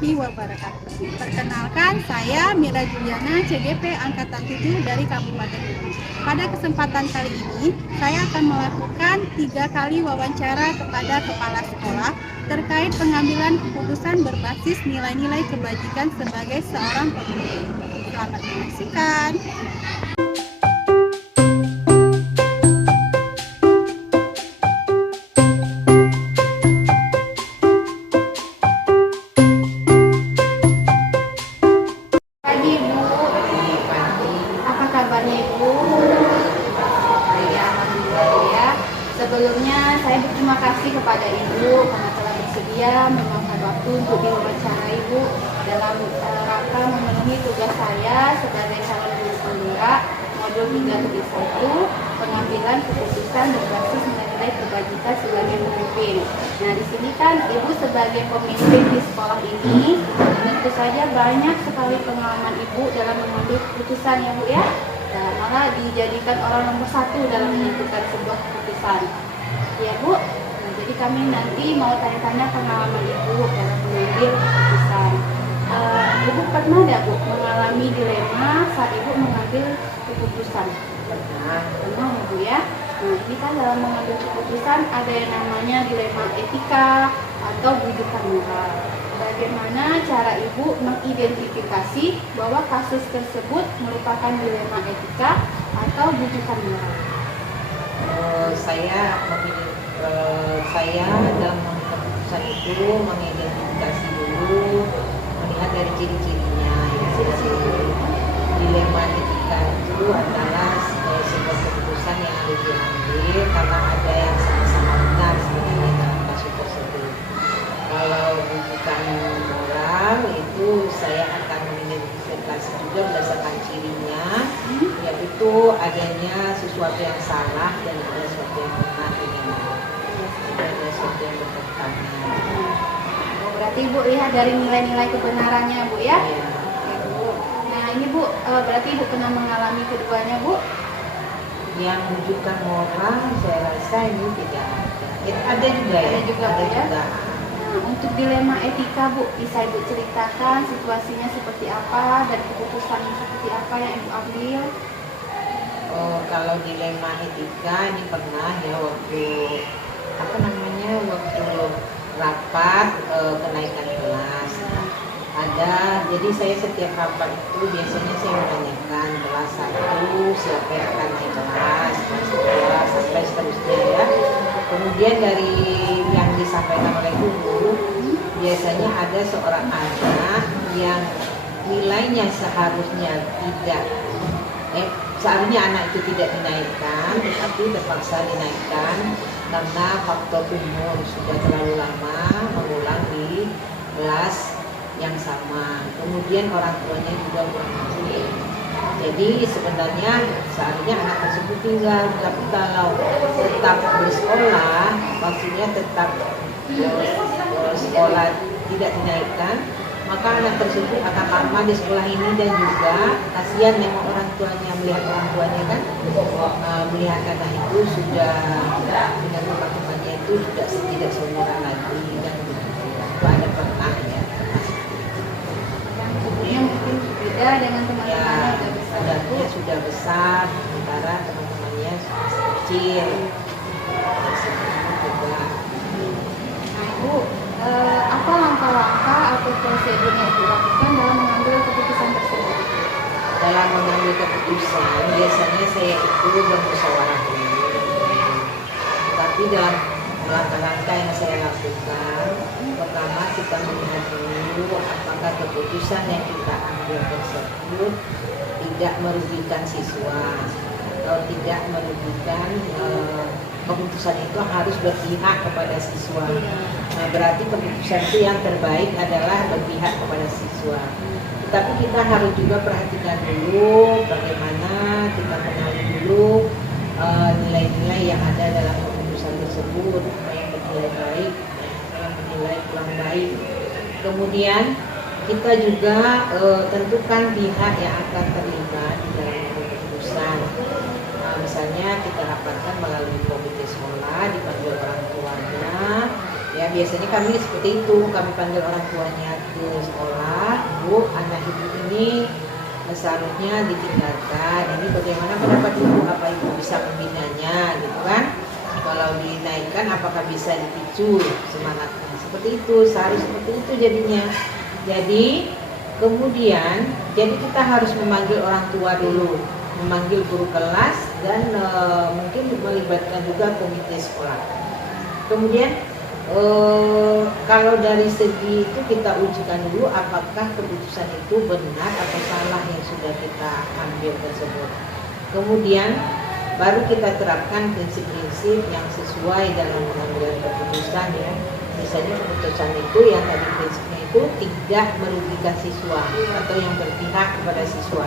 warahmatullahi wabarakatuh. Perkenalkan, saya Mira Juliana, CGP Angkatan 7 dari Kabupaten Bogor. Pada kesempatan kali ini, saya akan melakukan 3 kali wawancara kepada kepala sekolah terkait pengambilan keputusan berbasis nilai-nilai kebajikan sebagai seorang pemimpin. Selamat menyaksikan. Pagi Ibu, apa kabarnya Ibu? Ya, alhamdulillah ya. Sebelumnya saya berterima kasih kepada Ibu karena telah bersedia meluangkan waktu untuk diwawancara Ibu dalam rangka memenuhi tugas saya sebagai calon guru penggerak modul 3.1 pengambilan keputusan berbasis nilai-nilai kebajikan sebagai pemimpin. Nah, di sini kan Ibu sebagai pemimpin di sekolah ini tentu saja banyak sekali pengalaman Ibu dalam mengambil keputusan ya Bu ya. Dan malah dijadikan orang nomor 1 dalam menentukan sebuah keputusan. Ya Bu, nah, jadi kami nanti mau tanya-tanya pengalaman Ibu dalam mengambil keputusan. Ibu pernah tidak Bu mengalami dilema saat Ibu mengambil keputusan? Pernah ya Bu ya. Nah, ini kan dalam mengambil keputusan ada yang namanya dilema etika atau bujukan moral. Bagaimana cara Ibu mengidentifikasi bahwa kasus tersebut merupakan dilema etika atau bujukan moral? Saya dalam mengambil keputusan itu mengidentifikasi dulu, melihat dari ciri-cirinya. Dilema etika itu adalah sebuah keputusan yang harus diambil karena ada yang sama-sama benar sebenarnya dalam kasus tersebut. Kalau bukan moral itu saya akan mengidentifikasi juga berdasarkan cirinya, yaitu adanya sesuatu yang salah dan ada sesuatu yang benar ada sesuatu yang bertentangan. Berarti Ibu lihat dari nilai-nilai kebenarannya Bu ya? Ya. Ya, Bu. Nah ini Bu, berarti Ibu pernah mengalami keduanya Bu? Yang bukan moral saya rasa ini tidak ada. Ada juga ya. Ada juga. Nah, untuk dilema etika Bu, bisa Ibu ceritakan situasinya seperti apa dan keputusan seperti apa yang Ibu ambil? Kalau dilema etika ini pernah ya waktu rapat kenaikan kelas. Jadi saya setiap rapat itu biasanya saya menanyakan kelas 1 siapa yang akan naik kelas 2 sampai seterusnya ya. Kemudian dari yang disampaikan oleh guru biasanya ada seorang anak yang nilainya seharusnya anak itu tidak dinaikkan tetapi terpaksa dinaikkan karena faktor umur sudah terlalu lama mengulang di kelas yang sama, kemudian orang tuanya juga kurang mampu. Jadi sebenarnya seharusnya anak tersebut tinggal, tapi kalau tetap bersekolah, maksudnya tetap sekolah tidak dinaikkan, maka anak tersebut akan lama di sekolah ini dan juga kasihan memang orang tuanya melihat orang tuanya kan melihat anak itu sudah dengan teman-temannya itu sudah tidak seumuran lagi dan begitu. Itu ada pernah ya. Yang mungkin beda dengan teman-temannya ya, sudah besar, sementara teman-temannya masih kecil. Juga. Nah Ibu, apa langkah-langkah atau prosedur yang Ibu lakukan dalam mengambil keputusan tersebut? Dalam mengambil keputusan, biasanya saya itu bermusyawarah dulu. Tapi dalam langkah-langkah yang saya lakukan, pertama kita melihat dulu apakah keputusan yang kita ambil tersebut tidak merugikan siswa atau tidak merugikan keputusan itu harus berpihak kepada siswa. Nah, berarti keputusan itu yang terbaik adalah berpihak kepada siswa. Tapi kita harus juga perhatikan dulu bagaimana kita kenali dulu nilai-nilai yang ada dalam keputusan tersebut, apa yang bernilai baik, yang bernilai kurang baik. Kemudian kita juga tentukan pihak yang akan terlibat di dalam keputusan. Misalnya kita rapatkan melalui komite sekolah, dipanggil orang tuanya, ya biasanya kami seperti itu, kami panggil orang tuanya ke sekolah, Bu, anak ibu ini seharusnya ditinggalkan. Ini bagaimana pendapat ibu, apa ibu bisa membinanya, gitu kan? Kalau dinaikkan, apakah bisa dipicu semangatnya? Seperti itu, seharusnya seperti itu jadinya. Jadi kemudian, jadi kita harus memanggil orang tua dulu, memanggil guru kelas dan mungkin melibatkan juga komite sekolah. Kemudian kalau dari segi itu kita ujikan dulu apakah keputusan itu benar atau salah yang sudah kita ambil tersebut. Kemudian baru kita terapkan prinsip-prinsip yang sesuai dalam pengambilan keputusan ya. Misalnya keputusan itu yang tadi prinsipnya itu tidak merugikan siswa atau yang berpihak kepada siswa.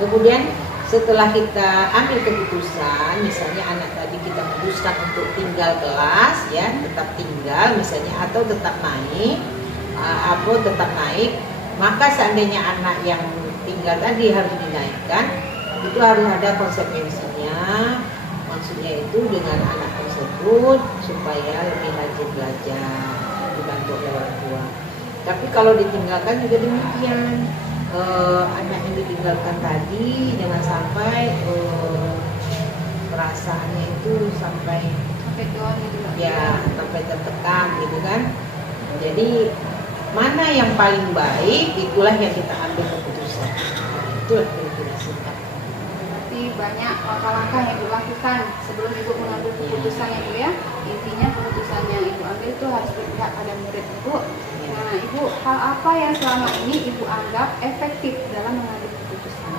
Kemudian setelah kita ambil keputusan, misalnya anak tadi kita memutuskan untuk tinggal kelas ya, tetap tinggal misalnya atau tetap naik, maka seandainya anak yang tinggal tadi harus dinaikkan, itu harus ada konsekuensinya. Maksudnya itu dengan anak tersebut supaya lebih rajin belajar, dibantu oleh orang tua. Tapi kalau ditinggalkan juga demikian. Anak yang ditinggalkan tadi jangan sampai perasaannya itu sampai down gitu ya, sampai tertekan gitu kan. Jadi mana yang paling baik itulah yang kita ambil keputusan. Itulah kira-kira singkat. Berarti banyak langkah-langkah yang dilakukan sebelum ibu mengambil keputusan ya Bu ya. Intinya keputusan yang ibu ambil itu harus berpihak pada murid ibu. Nah, ibu, hal apa yang selama ini ibu anggap efektif dalam mengambil keputusan?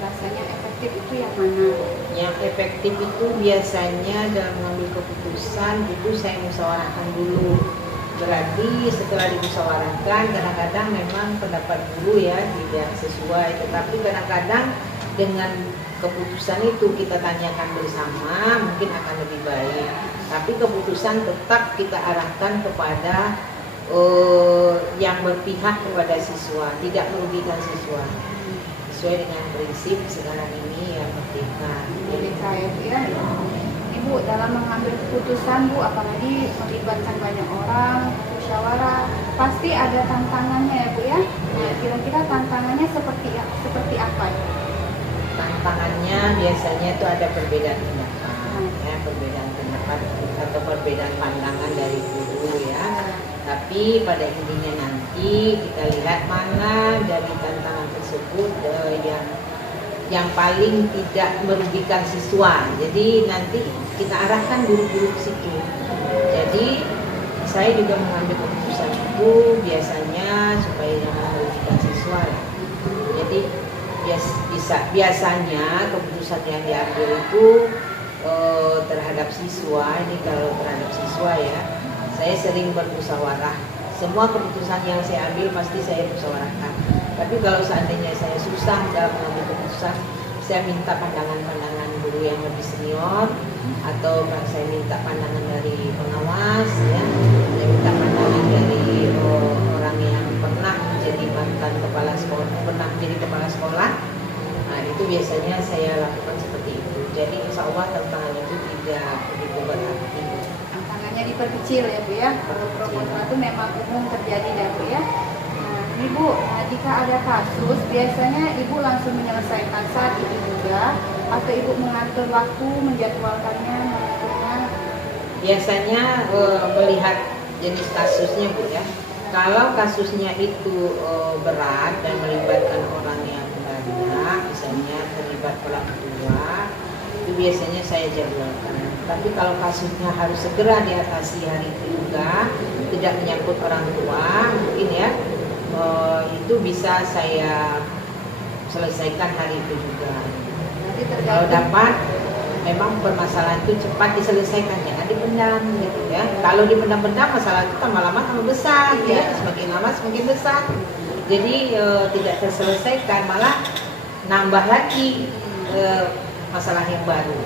Rasanya efektif itu yang mana? Yang efektif itu biasanya dalam mengambil keputusan itu saya musyawarahkan dulu. Berarti setelah dimusyawarahkan, kadang-kadang memang pendapat guru ya tidak sesuai, tetapi kadang-kadang dengan keputusan itu kita tanyakan bersama mungkin akan lebih baik. Tapi keputusan tetap kita arahkan kepada yang berpihak kepada siswa, tidak merugikan siswa, sesuai dengan prinsip sekarang ini yang merdeka. Ya. Ibu dalam mengambil keputusan Bu, apalagi melibatkan banyak orang, musyawarah, pasti ada tantangannya ya Bu ya. Nah, kira-kira tantangannya seperti apa? Tantangannya biasanya itu ada perbedaan pendapat, ya, perbedaan pendapat atau perbedaan pandangan dari guru ya. Tapi pada intinya nanti kita lihat mana dari tantangan tersebut yang paling tidak merugikan siswa. Jadi nanti kita arahkan guru-guru ke situ. Jadi saya juga mengambil keputusan itu biasanya supaya jangan merugikan siswa. Jadi biasanya keputusan yang diambil itu terhadap siswa. Ini kalau terhadap siswa ya, saya sering bermusyawarah. Semua keputusan yang saya ambil pasti saya musyawarahkan. Tapi kalau seandainya saya susah dalam mengambil keputusan, saya minta pandangan-pandangan guru yang lebih senior, atau saya minta pandangan dari pengawas, ya. Saya minta pandangan dari orang yang pernah menjadi mantan kepala sekolah, pernah menjadi kepala sekolah. Nah, itu biasanya saya lakukan seperti itu. Jadi insya Allah tantangan itu tidak begitu berarti. Tantangannya diperkecil ya Bu ya. Kalau pro kontra itu memang umum terjadi ya Bu ya. Ibu, jika ada kasus, biasanya Ibu langsung menyelesaikan saat itu juga, atau Ibu mengatur waktu, menjadwalkannya, mengaturnya? Biasanya melihat jenis kasusnya Bu ya. Kalau kasusnya itu berat dan melibatkan orang yang banyak, misalnya terlibat pelaku tua, itu biasanya saya jadwalkan. Tapi kalau kasusnya harus segera diatasi hari itu juga, tidak menyangkut orang tua, mungkin ya, itu bisa saya selesaikan hari itu juga. Kalau dapat, memang permasalahan itu cepat diselesaikan, jangan dipendam gitu ya. Kalau dipendam-pendam masalah itu lama-lama tambah besar ya, semakin lama semakin besar. Jadi tidak terselesaikan, malah nambah lagi masalah yang baru.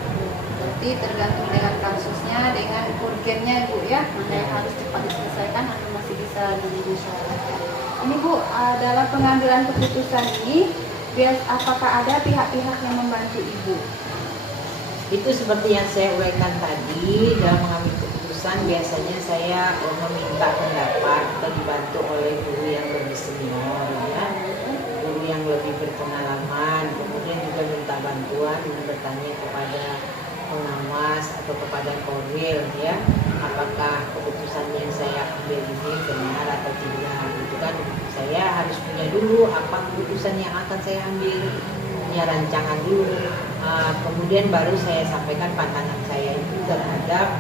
Berarti tergantung dengan kasusnya, dengan urgennya Bu ya, mana yang harus cepat diselesaikan atau masih bisa dimusyawarahkan. Ini Bu, dalam pengambilan keputusan ini, apakah ada pihak-pihak yang membantu Ibu? Itu seperti yang saya uraikan tadi, dalam mengambil keputusan pertanyaan biasanya saya meminta pendapat atau dibantu oleh guru yang lebih senior ya, guru yang lebih berpengalaman, kemudian juga minta bantuan bertanya kepada pengawas atau kepada korwil ya, apakah keputusan yang saya ambil ini benar atau tidak. Itu kan saya harus punya dulu apa keputusan yang akan saya ambil, punya rancangan dulu. Kemudian baru saya sampaikan pandangan saya itu terhadap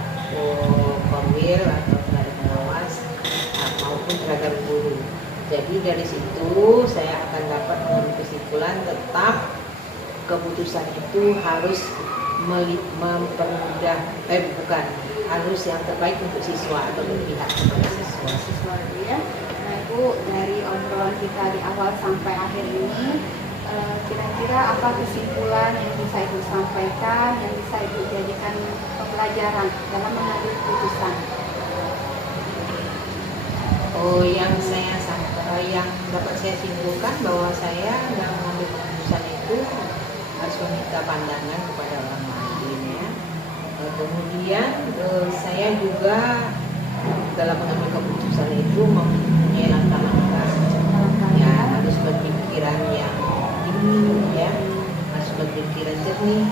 korwil atau terhadap pengawas maupun terhadap guru. Jadi dari situ saya akan dapat mengambil kesimpulan tetap keputusan itu harus mempermudah, harus yang terbaik untuk siswa atau berpihak kepada siswa. Ya. Nah Ibu, dari obrolan kita di awal sampai akhir ini, kira-kira apa kesimpulan yang bisa Ibu sampaikan, yang bisa Ibu jadikan pembelajaran dalam mengambil keputusan? Yang dapat saya simpulkan bahwa saya dalam mengambil keputusan itu harus meminta pandangan kepada orang lain ya. Kemudian saya juga dalam mengambil keputusan itu mempunyai langkah-langkah ya, harus berpikiran yang dingin ya, harus berpikiran jernih.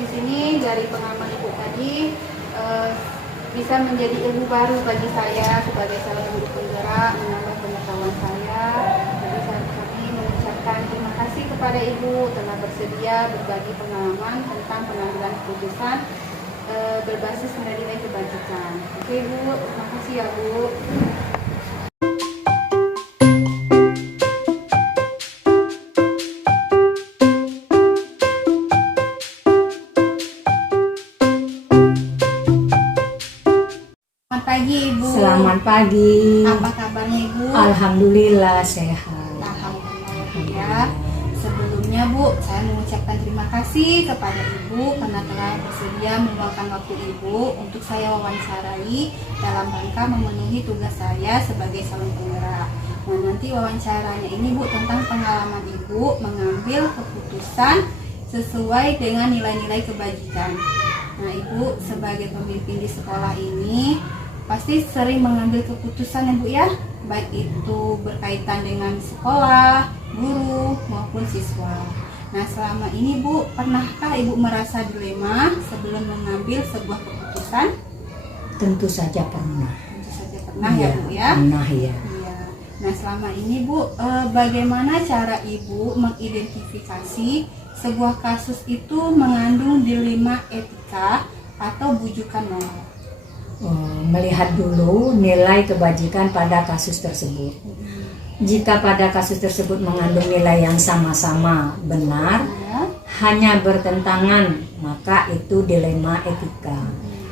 Di sini dari pengalaman Ibu tadi bisa menjadi ilmu baru bagi saya sebagai calon guru penggerak, menambah pengetahuan saya. Jadi kami mengucapkan terima kasih kepada Ibu telah bersedia berbagi pengalaman tentang pengambilan keputusan berbasis nilai-nilai kebajikan. Oke Bu, terima kasih ya Bu. Selamat pagi Ibu. Selamat pagi. Apa kabarnya Ibu? Alhamdulillah sehat. Alhamdulillah ya. Sebelumnya Bu, saya mengucapkan terima kasih kepada Ibu karena telah bersedia meluangkan waktu Ibu untuk saya wawancarai dalam rangka memenuhi tugas saya sebagai calon penggerak. Nah, nanti wawancaranya ini Bu tentang pengalaman Ibu mengambil keputusan sesuai dengan nilai-nilai kebajikan. Nah, Ibu sebagai pemimpin di sekolah ini pasti sering mengambil keputusan ya Bu ya, baik itu berkaitan dengan sekolah, guru maupun siswa. Nah, selama ini Bu, pernahkah Ibu merasa dilema sebelum mengambil sebuah keputusan? Tentu saja pernah. Tentu saja pernah ya Bu ya. Pernah ya. Iya. Nah, selama ini Bu, bagaimana cara Ibu mengidentifikasi sebuah kasus itu mengandung dilema etika atau bujukan moral? Melihat dulu nilai kebajikan pada kasus tersebut. Jika pada kasus tersebut mengandung nilai yang sama-sama benar, hanya bertentangan, maka itu dilema etika.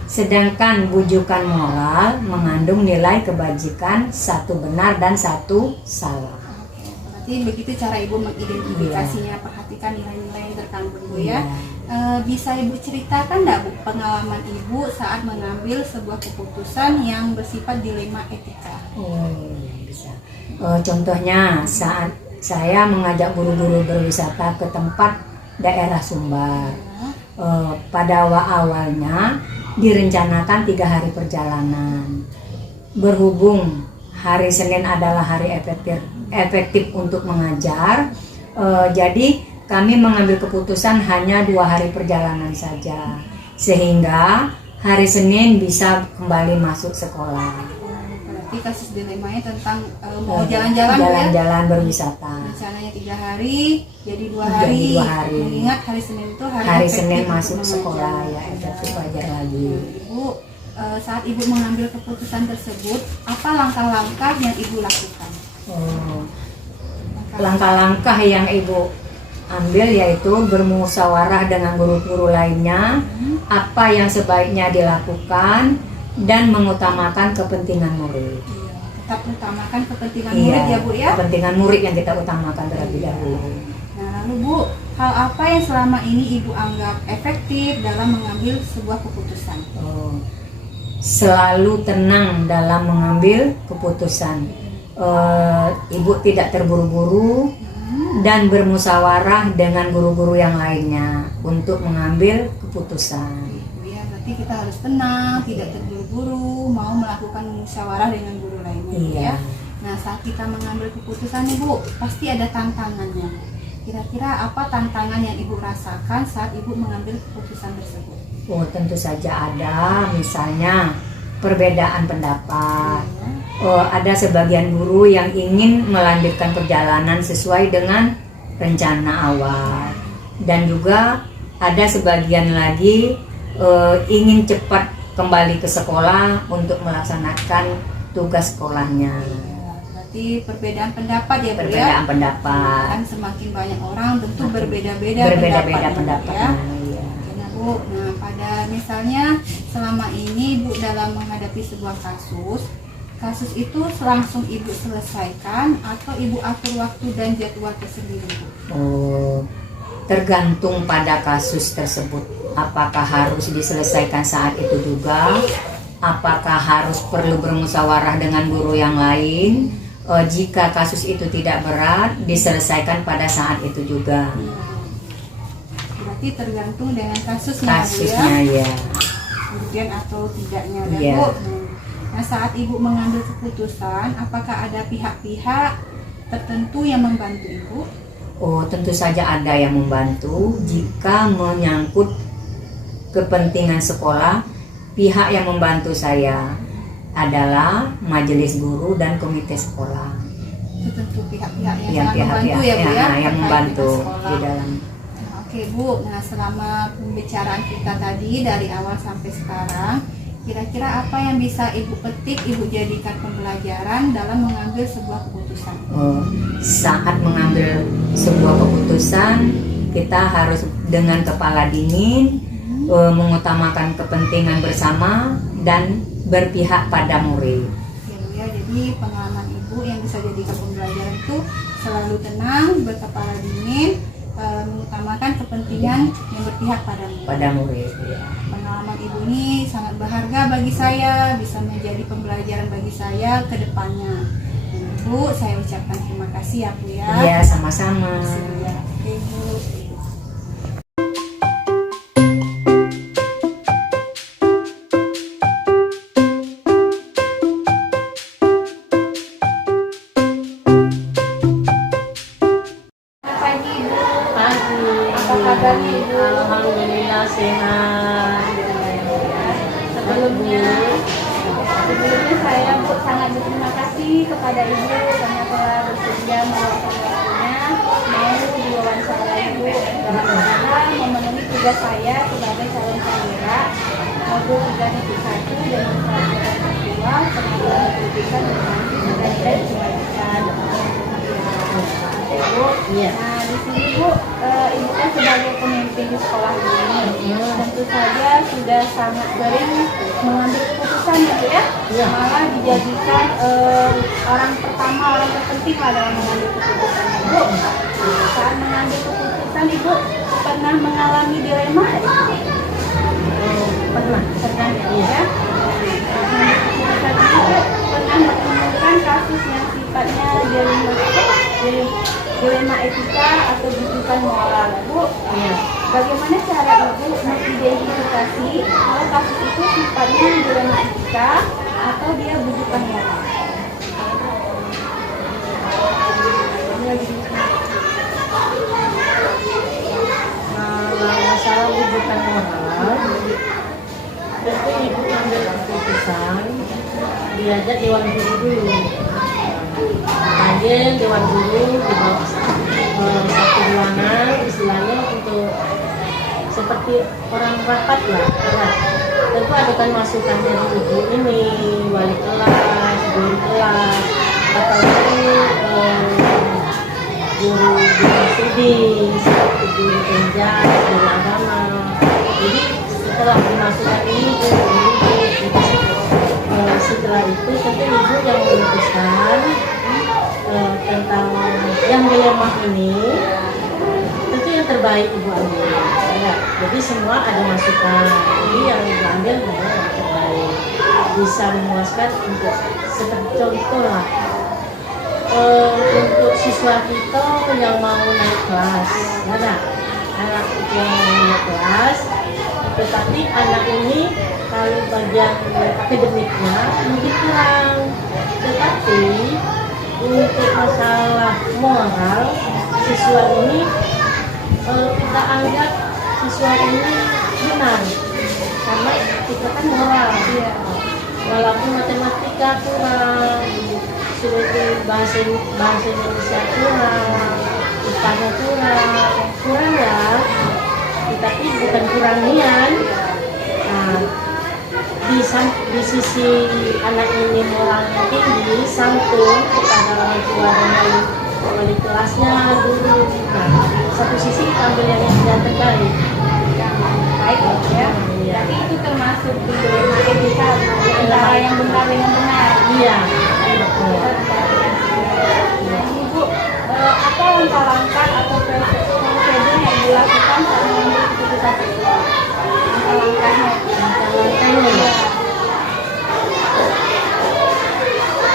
Sedangkan bujukan moral mengandung nilai kebajikan, satu benar dan satu salah. Berarti begitu cara Ibu mengidentifikasinya, perhatikan nilai-nilai yang terkandung Bu ya. Bisa Ibu ceritakan enggak Bu pengalaman Ibu saat mengambil sebuah keputusan yang bersifat dilema etika? Bisa. Contohnya saat saya mengajak guru-guru berwisata ke tempat daerah Sumbar. Pada awalnya direncanakan 3 hari perjalanan. Berhubung hari Senin adalah hari efektif untuk mengajar, jadi kami mengambil keputusan hanya 2 hari perjalanan saja, sehingga hari Senin bisa kembali masuk sekolah. Berarti kasus dilemanya tentang mau jalan-jalan berwisata. Rencananya 3 hari, jadi 2 hari. Mengingat hari Senin itu hari Senin masuk sekolah ya, efektif ajar lagi. Ibu, saat Ibu mengambil keputusan tersebut, apa langkah-langkah yang Ibu lakukan? Langkah-langkah yang Ibu ambil yaitu bermusyawarah dengan guru-guru lainnya, apa yang sebaiknya dilakukan dan mengutamakan kepentingan murid. Tetap utamakan kepentingan murid ya Bu ya. Kepentingan murid yang kita utamakan terlebih dahulu. Nah, lalu Bu, hal apa yang selama ini Ibu anggap efektif dalam mengambil sebuah keputusan? Selalu tenang dalam mengambil keputusan. Ibu tidak terburu-buru, dan bermusyawarah dengan guru-guru yang lainnya untuk mengambil keputusan. Ya, berarti kita harus tenang, tidak terburu-buru, mau melakukan musyawarah dengan guru lainnya. Iya. Ya. Nah, saat kita mengambil keputusan Ibu, pasti ada tantangannya. Kira-kira apa tantangan yang Ibu rasakan saat Ibu mengambil keputusan tersebut? Oh, tentu saja ada, misalnya perbedaan pendapat. Ada sebagian guru yang ingin melanjutkan perjalanan sesuai dengan rencana awal, dan juga ada sebagian lagi ingin cepat kembali ke sekolah untuk melaksanakan tugas sekolahnya. Berarti perbedaan pendapat ya Bu ya? Perbedaan pendapat. Kan semakin banyak orang tentu berbeda-beda pendapatnya. Ya. Nah Bu, nah pada misalnya selama ini Ibu dalam menghadapi sebuah kasus itu langsung Ibu selesaikan atau Ibu atur waktu dan jadwal tersendiri Bu? Oh, tergantung pada kasus tersebut. Apakah harus diselesaikan saat itu juga? Apakah harus perlu bermusyawarah dengan guru yang lain? Jika kasus itu tidak berat, diselesaikan pada saat itu juga. Berarti tergantung dengan kasusnya Ya. Kemudian atau tidaknya Ya. Bu. Nah, saat Ibu mengambil keputusan, apakah ada pihak-pihak tertentu yang membantu Ibu? Oh, tentu saja ada yang membantu. Jika menyangkut kepentingan sekolah, pihak yang membantu saya adalah majelis guru dan komite sekolah. Itu tentu pihak-pihak yang Yang sangat membantu ya Bu ya? yang terkait membantu dengan sekolah. di dalam. Oke Bu, nah selama pembicaraan kita tadi dari awal sampai sekarang, kira-kira apa yang bisa Ibu petik, Ibu jadikan pembelajaran dalam mengambil sebuah keputusan? Saat mengambil sebuah keputusan, kita harus dengan kepala dingin, mengutamakan kepentingan bersama dan berpihak pada murid. Ya, jadi pengalaman Ibu yang bisa jadikan pembelajaran itu selalu tenang, berkepala dingin, mengutamakan kepentingan yang berpihak pada murid. Pengalaman Ibu ini sangat berharga bagi saya, bisa menjadi pembelajaran bagi saya ke depannya. Bu, saya ucapkan terima kasih ya Bu ya. Iya, sama-sama. Ya, oke Bu. Pagi Bu. Pagi. Apa kabarnya Ibu? Alhamdulillah sehat. Sebelumnya saya sangat berterima kasih kepada Ibu karena telah bersedia meluangkan waktunya mau diwawancara Ibu dalam rangka memenuhi tugas saya sebagai calon perwira modul 3.1 dengan pelajaran seksual pengetahuan pendidikan berbasis dan kewajiban. Bu, nah di sini Bu, Ibu kan sebagai pemimpin di sekolah ini, tentu saja sudah sangat sering mengambil keputusan gitu ya, malah dijadikan orang pertama, orang terpenting lah dalam mengambil keputusan. Bu, saat mengambil keputusan Ibu pernah mengalami dilema? Pernah ya. Pernah menemukan kasus yang sifatnya dilema etika atau bujukan moral, Bu. Bagaimana cara Ibu mengidentifikasi kalau kasus itu sifatnya dilema etika atau dia bujukan moral? Kalau masalah bujukan moral, itu Ibu ambil keputusan diajak dewan guru dulu. Panggil dewan guru di bawah satu ruangan, istilahnya untuk seperti orang rapat lah. Ya. Tentu adukan masukan dari ibu ini, wali kelas, guru kelas, apalagi guru studi seperti guru penjara, guru agama. Jadi setelah dimasukkan ini setelah itu tentu ibu yang memutuskan tentang yang dilema ini, tentu yang terbaik ibu ambil ya. Jadi semua ada masukan, jadi yang ibu ambil adalah yang terbaik, bisa memuaskan untuk seperti contoh lah untuk siswa kita yang mau naik kelas, ada anak yang mau naik kelas, tetapi anak ini kalau bagian akademiknya mungkin kurang, tetapi untuk masalah moral siswa ini kita anggap siswa ini benar karena kita kan moral ya. Walaupun matematika kurang, bahasa Indonesia kurang, IPA-nya kurang ya, tetapi bukan kurang nian. Nah, di sisi anak ini moralnya tinggi, santun kepada orang tua dan wali kelasnya dulu. Nah, satu sisi kita ambil yang terbaik. Baik ya. Jadi itu termasuk di dilema etika antara yang benar dengan benar. Iya, betul. Nah, Ibu, apa langkah-langkah atau prosedur yang dilakukan saat mengambil keputusan itu? Langkah-langkahnya. Langkah-langkahnya.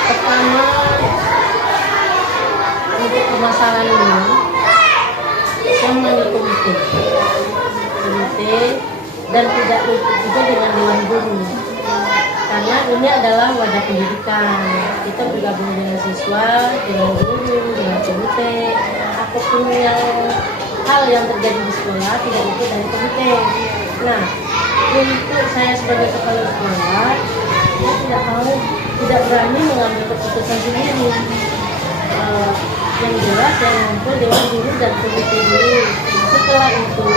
Pertama, untuk permasalahan ini, saya memanggil komite dan tidak lupa juga dengan dewan guru, karena ini adalah wadah pendidikan. Kita bergabung dengan siswa, dengan guru, dengan komite, apapun hal yang terjadi di sekolah tidak luput dari komite. Nah, untuk saya sebagai kepala sekolah, saya tidak berani mengambil keputusan sendiri. Yang jelas yang ngumpul dewan guru dan komite dulu. Setelah itu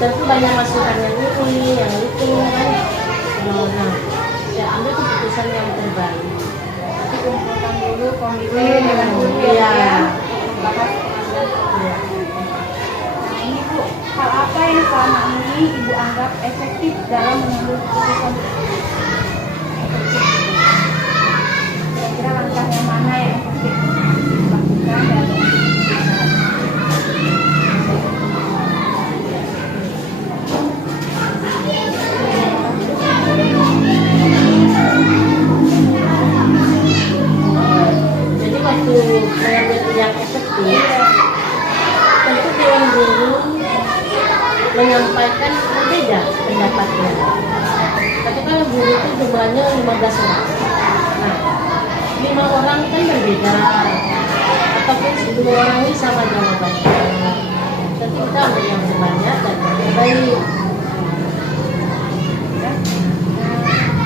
tentu banyak masukan yang ini, yang itu kan. Nah, saya ambil keputusan yang terbaik. Tapi kumpulkan dulu komite dengan guru ya. Bahas Iya. Nah ini Bu, hal apa yang selama ini Ibu anggap efektif dalam mengambil keputusan? Kira-kira langkah yang mana yang efektif dilakukan dalam Jadi waktu mengambil yang efektif, tentu dewan guru menyampaikan berbeda pendapatnya. Tapi kalau guru itu jumlahnya 15 orang. Nah, 5 orang kan berbeda. Ataupun 10 orang ini sama jawabannya. Tentu kita ambil yang terbanyak dan yang terbaik.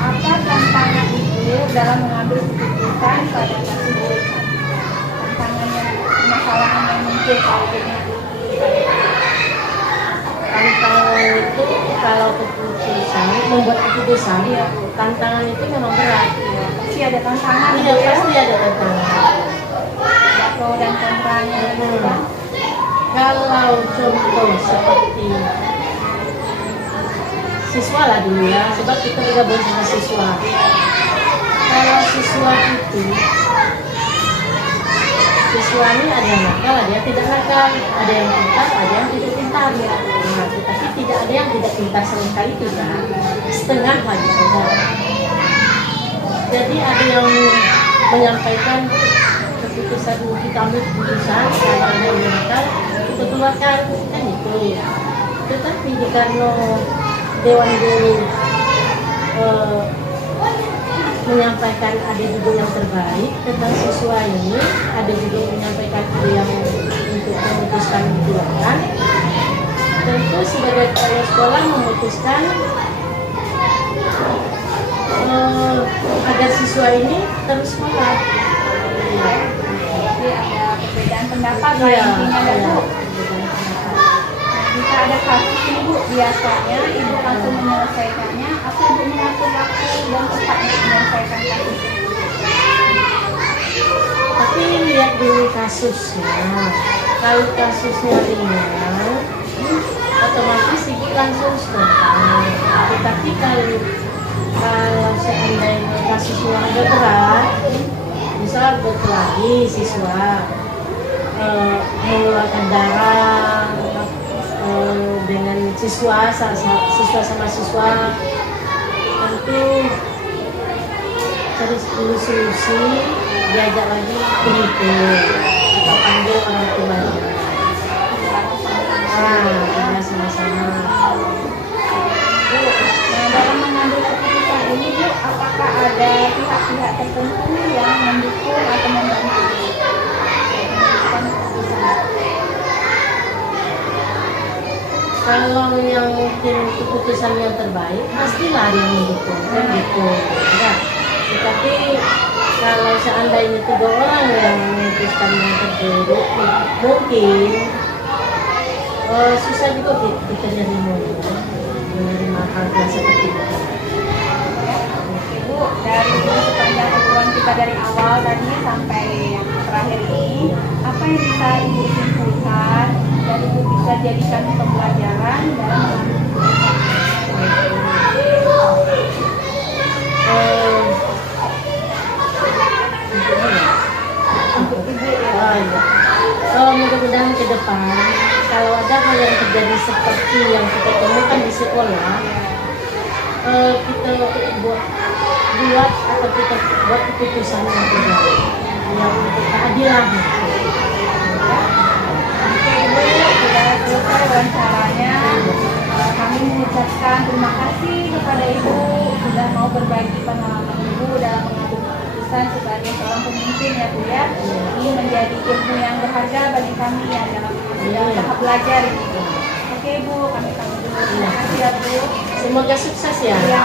apa tantangan Ibu dalam mengambil keputusan pada kasus ini? Tantangannya, permasalahan yang muncul kalau Ibu Tantangan itu kalau keputusan, membuat keputusan, tantangan itu memang berat. pasti ada tantangan Iya, gitu ya, pasti ada tantangan. pro dan kontranya gitu kan. Kalau contoh seperti siswa lah dulu ya, sebab kita bergabung sama siswa. Kalau siswa itu, siswa ini ada yang nakal, ada yang tidak nakal, ada yang pintar, ada yang tidak pintar. Nah, tetapi tidak ada yang tidak pintar sama sekali tidak, setengah lagi ada. Jadi ada yang menyampaikan keputusan, kita ambil keputusan kalau ada yang nakal kita keluarkan kan itu. Tetapi karena dewan guru menyampaikan ada juga yang terbaik tentang siswa ini, ada juga menyampaikan ada yang untuk memutuskan dikeluarkan. Tentu sebagai kepala sekolah memutuskan agar siswa ini terus sekolah. Jadi ada perbedaan pendapat lah Iya, intinya ada iya. Bu. Jika ada kasus ini Bu, biasanya Ibu langsung menyelesaikannya atau Ibu mengatur waktu dan tempat untuk menyelesaikan kasus ini? Tapi lihat dulu kasusnya. Kalau kasusnya ringan, otomatis ibu langsung spontan. Tetapi kalau seandainya kasusnya agak berat, misal lagi siswa mengeluarkan darah dengan siswa sama siswa, tentu cari solusi diajak lagi komite kita panggil orang tuanya. Kita sama-sama. Bu, nah dalam mengambil keputusan ini Bu, apakah ada pihak-pihak tertentu yang mendukung atau membantu menentukan keputusan? Kalau yang mungkin keputusan yang terbaik pastilah dia mendukung kan gitu ya. Tetapi kalau seandainya 3 orang yang memutuskan yang terburuk mungkin susah juga kita menerima hal yang seperti itu. Oke Bu, dari sepanjang obrolan kita dari awal tadi sampai yang terakhir ini, apa yang bisa Ibu simpulkan dan Ibu bisa jadikan pembelajaran dalam untuk Ibu ya? Mudah-mudahan ke depan kalau ada hal yang terjadi seperti yang kita temukan di sekolah, kita buat atau kita buat keputusan yang terbaik yang untuk keadilan. Oke Ibu, sudah selesai wawancaranya. Kami mengucapkan terima kasih kepada Ibu sudah mau berbagi pengalaman Ibu dalam mengambil keputusan sebagai seorang pemimpin ya Bu ya. Ini menjadi ilmu yang berharga bagi kami ya dalam tahap belajar ini. Oke Bu, kami pamit dulu. Terima kasih ya Bu. Semoga sukses ya. Ya.